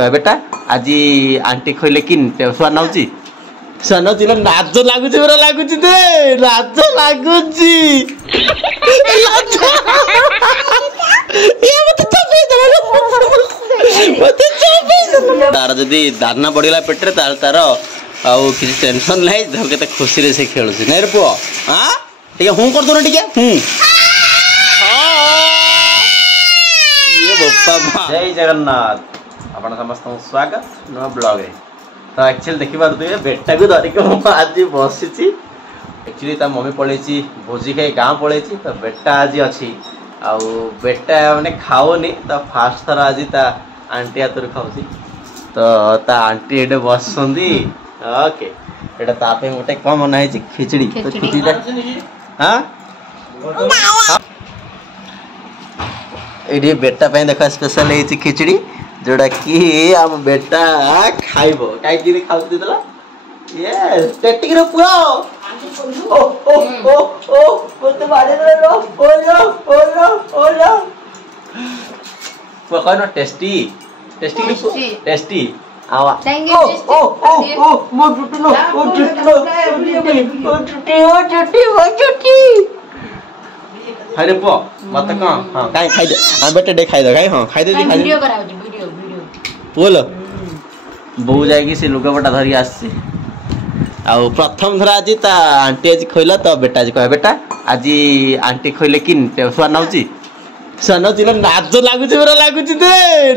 कह बेटा आज आंटी खोले कि सुआ नाउची सुआ नाउची लाज लागुची बरा लागुची दे लाज लागुची तार जदि दाना बढ़ला पेटे तार तार आउ किसी टेंशन नहीं धर के खुशी रे से खेलुची नहीं रे पुओ हां ठीक है हूं कर दो ना ठीक है ये बप्पा जय जगन्नाथ आपण समस्त स्वागत नो ब्लॉग रे तो एक्चुअली देखि पारु बेटा को धरिक आज बसिची एक्चुअली ता मम्मी पळेची भोजी खाई गाँव पळेची तो बेटा आज अच्छी आउ बेटा माने खाओनी तो फास्ट थर आज ता आंटी हाथ खाऊची तो ता आंटी एडे बसंदी ओके एटा ता पे मोटे कम मना है खिचड़ी तो खिचड़ी हां एडी बेटा पे देखा स्पेशल है खिचड़ी जोड़ा कि हम बेटा खाइबो काई कि खाउती दला यस टेटिक रो पुरो ओ ओ ओ ओ मते मारे रो ओ वो कहनो टेस्टी टेस्टी आवा ओ मो जुटलो ओ जुटी अरे पो मत का हां काई खाइ दे आ बेटे दे खाइ दे खाइ हां खाइ दे वीडियो कराउ वीडियो बोल बो जाएगी से लुगापटा धरी आसी आ प्रथम थरा आज ता आंटी आज खोइला तो बेटा आज कह बेटा आज आंटी खोइले कि सुआ नाउची सुआ नाउची लाज लागुची बरा लागुची दे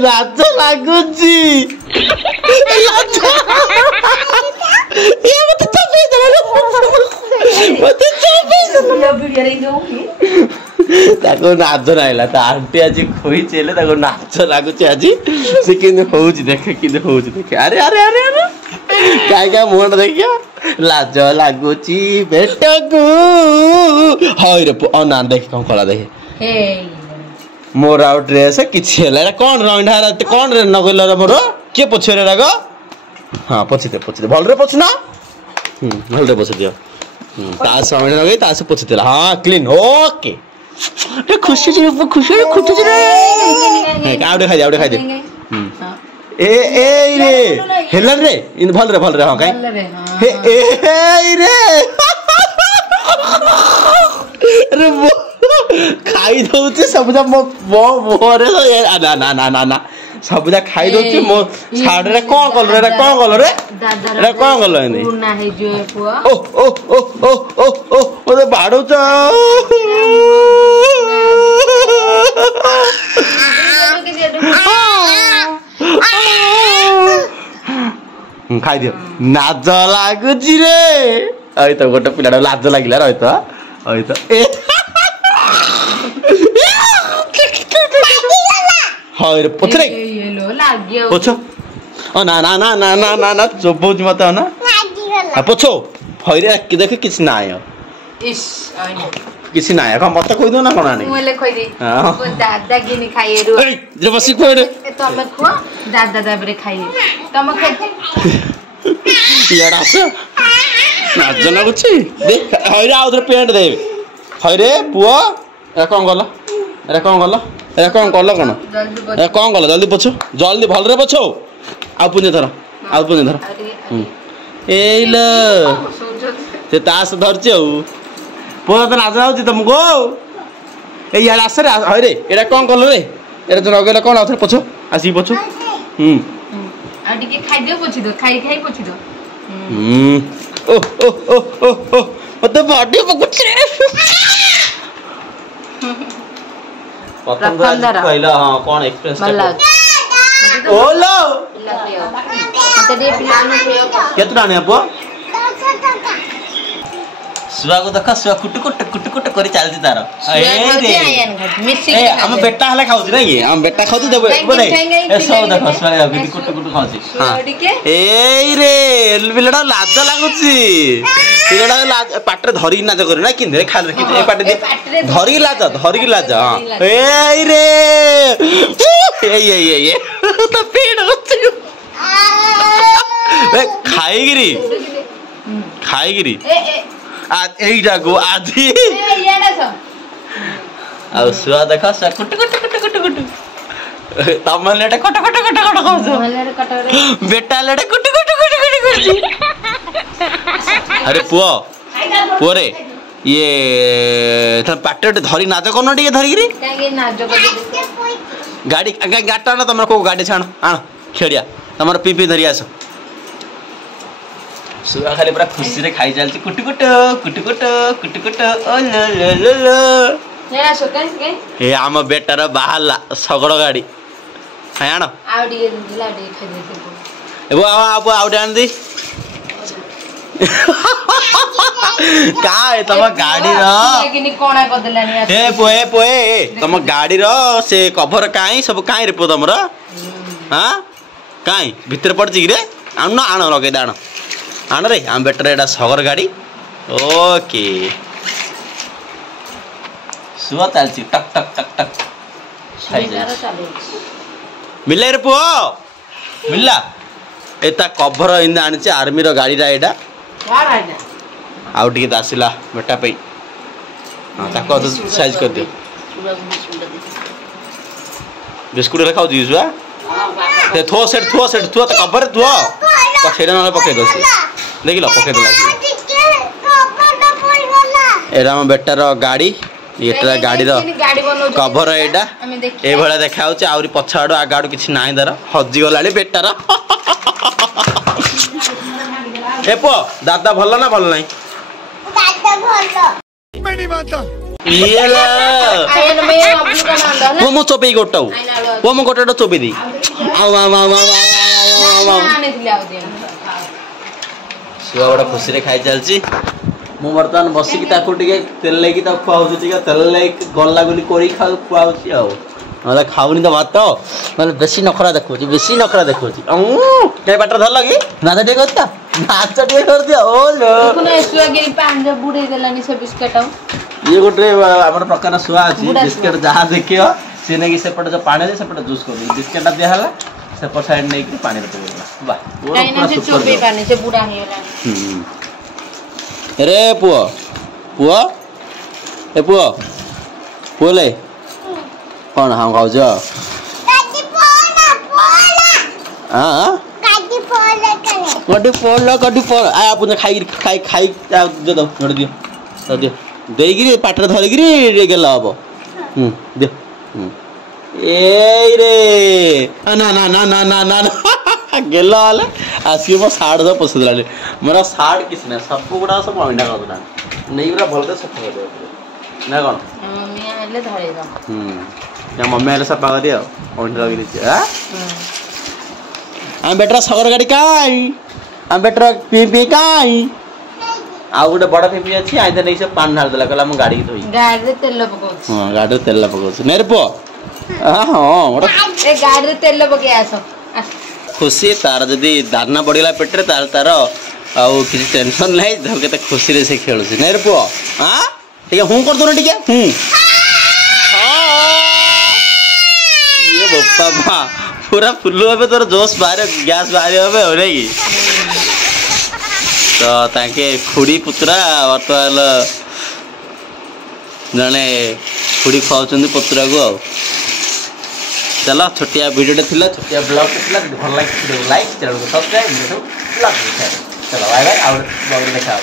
लाज लागुची ये मत चपे दे मत चपे वीडियो रे जाऊंगी ताको नाच नाइला ता आंटी आज खोई चले ताको नाच लागुची आज से किन होउची देखे किन होउची देखे अरे अरे अरे अरे काय काय मोहन देखिया लाज लागुची बेटा को हाय रे अना देख कौन खला देखे हे मोर आउ ड्रेस किछि हला कोन रंढा कोन रे नगल रे मोर के पछे रे रागो हां पछिते भल रे पछना भल रे पछिते ता समय लगे ता से पछितेला हां क्लीन ओके ए खुशी रे आउडे खाइ दे ए रे हेलन रे इन भल रे हां काई हे ए रे अरे वो खाई दउचे सबजा मो मोरे ना ना ना ना ना सबजा खाई दउचे मो साड रे कोन कलर रे रे कोन कलर नि ना हे जो पुआ ओ ओरे बाडो चा खाई दियो नाज लागुची रे अई तो गोटे पिलाडा लाज लागिला रही तो अई तो ए हाय रे पछरे ये लो लागियो पछो ओ ना ना ना ना ना ना ना चोबोज मत ना लागिगला पछो हाय रे कि देख किछ ना आयो इस आइने किछ ना आयो मत कोइ दो ना कोना नै मोले खोइ दे को दादा गिनी खाइरु ए जे बसी खोइ रे तमे खो दादा दाबरे खाइ तमे खो याडा से नाच लागुची देख हाय रे आउर पेंट दे हाय रे पुओ ए कोन गलो ए कोन गलो ए कोन गलो कोन ए कोन गलो जल्दी पछो जल्दी भल रे पछो आ पुने धर एइल से तास धरचे हो पुओ त नाच आउची तुमको ए याडा से हाय रे एडा कोन गलो रे एडा तो नगले कोन आउथरे पछो आसी पछो आ टिके खाइ दियो पछि दो खाइ पछि दो ओ ओ ओ ओ ओ मत बॉडी पकुछ रे प्रथम दादा पहिला हां कोन एक्सपीरियंस ओलो मते दे पिलानो केतना ने अपो सुआ को देखा सुआ कुट करी चलती तार ए रे ए हम बेटा हले खाउछी ना ये हम बेटा खाउती देबो बोले ए सब देखो सुआ कुट खाउछी हां ए रे बिलडा लाज लागुची बिलडा लाज पाटरे धरी नाच करी ना किन रे खा रे ए पाटे धरी लाज हां ए रे ए तो पेड़ होची ए खाइगिरी आज एइटा को आधी ए याडा छ आ सुआ देखा सा कुट तम लेटे कट कट कट कट खाऊ बेटा लेटे कुट कुट कुट कुट अरे पुओ पुओ रे ये पाटे धरी नाच करना टे धरिकी गाड़ी गाटा ना तुम को गाड़ी छाण आण खेड़िया तुम पी पी धरी आस सुआ खाली पूरा खुशी रे खाई चलती कुट कुट कुट कुट कुट कुट ओ लो लो लो हे आम बेटार बाहरला शगड़ गाड़ी है आण आउटे आन दी का तम गाड़ी पोए पोए तम गाड़ी से कभर काई सब काई रे पो तुम हाँ काई भितर पड़ी रे आण आण लगे आण आण रे आम बेटर एटा सगर गाड़ी ओके सुआ चलती टक टक टक टक मिले रे पुओ मिलला एता कभर इन आनी आर्मी रो गाड़ी एटा आउ टिके दासिला बेटा पे हां ताको साइज कर दे बिस्कुट रे खाउ दिस बा ते थो सेट थो तो कवर थो पखेड़ा न पके दो देखिलो पके देला एरा हम बेटा रो गाड़ी एटा गाड़ी रो कवर एटा ए भला देखाउ छ आउरी पछाडो आगाडो किछि नाही दर हज्जी गलाली बेटा रो ए पो दादा भल ना भल नहीं दादा भल मैं नहीं मानता ये ला वो मो चोपे गोटाऊ वो मो गोटाडो चोपे दी आ वा वा वा वा सुआ बड़ा खुशी रे खाई चलची मु वर्तमान बसी की ताकू टिके तेल लेकी ता खुआउ टिके तेल लेक गल्ला गुली कोरी खाउ खुआउ छी आ मतलब खाऊनी तो भात मतलब बेसी नखरा देखो के बाटर धर लगी नाच टे करता नाच टे कर दिया ओ लो देखो ना सुआ गिरी पांज बुडे देलानी से बिस्किट ये गोटे हमर प्रकार सुआ अछि बिस्किट जहा देखियो से ने की सेपट जो पानी दे सेपट जूस कर बिस्किट दे हला सेपट साइड नै की पानी रे पकड़ला वाह पूरा से चोबे पानी से बुडा हे रे पुओ पुओ ए पुओ पोले कौन हम खाऊ जो कटी पोल आ आप खाई खाई खाई दे दो जोड़ दियो तो दियो देगिरी पाटर धरिगिरी गेल हम दे ए रे ना ना ना ना ना ना गेल वाला आसी मो साड़ दो पस दलाले मोरा साड़ किछ ना सब गुडा सब अंडा कर दला नहीं पूरा भल के सफा कर दे ना कोन मम्मी आले धरे दो या मम्मी आले सफा कर दियो अंडा लगी दिछ हां हम बेटरा सगर गाड़ी काई हम बेटरा पी पी काई आ गोटे बड़ पी अछि आइ त नै से पान ढाल देला कहला हम गाड़ी के धोई गाड़ी रे तेल पकोछ हां गाड़ी रे तेल पकोछ नेर पो हां हां ए गाड़ी रे तेल पके आसो खुशी तार जदी दाना बढ़िला पेटरे तार तार आउ किसी टेंशन नहीं धर के खुशी रे से खेलु छी नेर पो हां ठीक है हूं कर दो ना ठीक है ये बप्पा बा पूरा फुल्लू হবে তোর জোশ বাইরে গ্যাস বাইরে হবে ওরে কি তো তাকে খুড়ি পুত্রা বর্তমান জনে খুড়ি খাওচন্দি পুত্রা को चलो छोटिया वीडियो थिला छोटिया ब्लॉग थिला भल लाइक चैनल को सब्सक्राइब ब्लॉग चलो बाय बाय और ब्लॉग देखा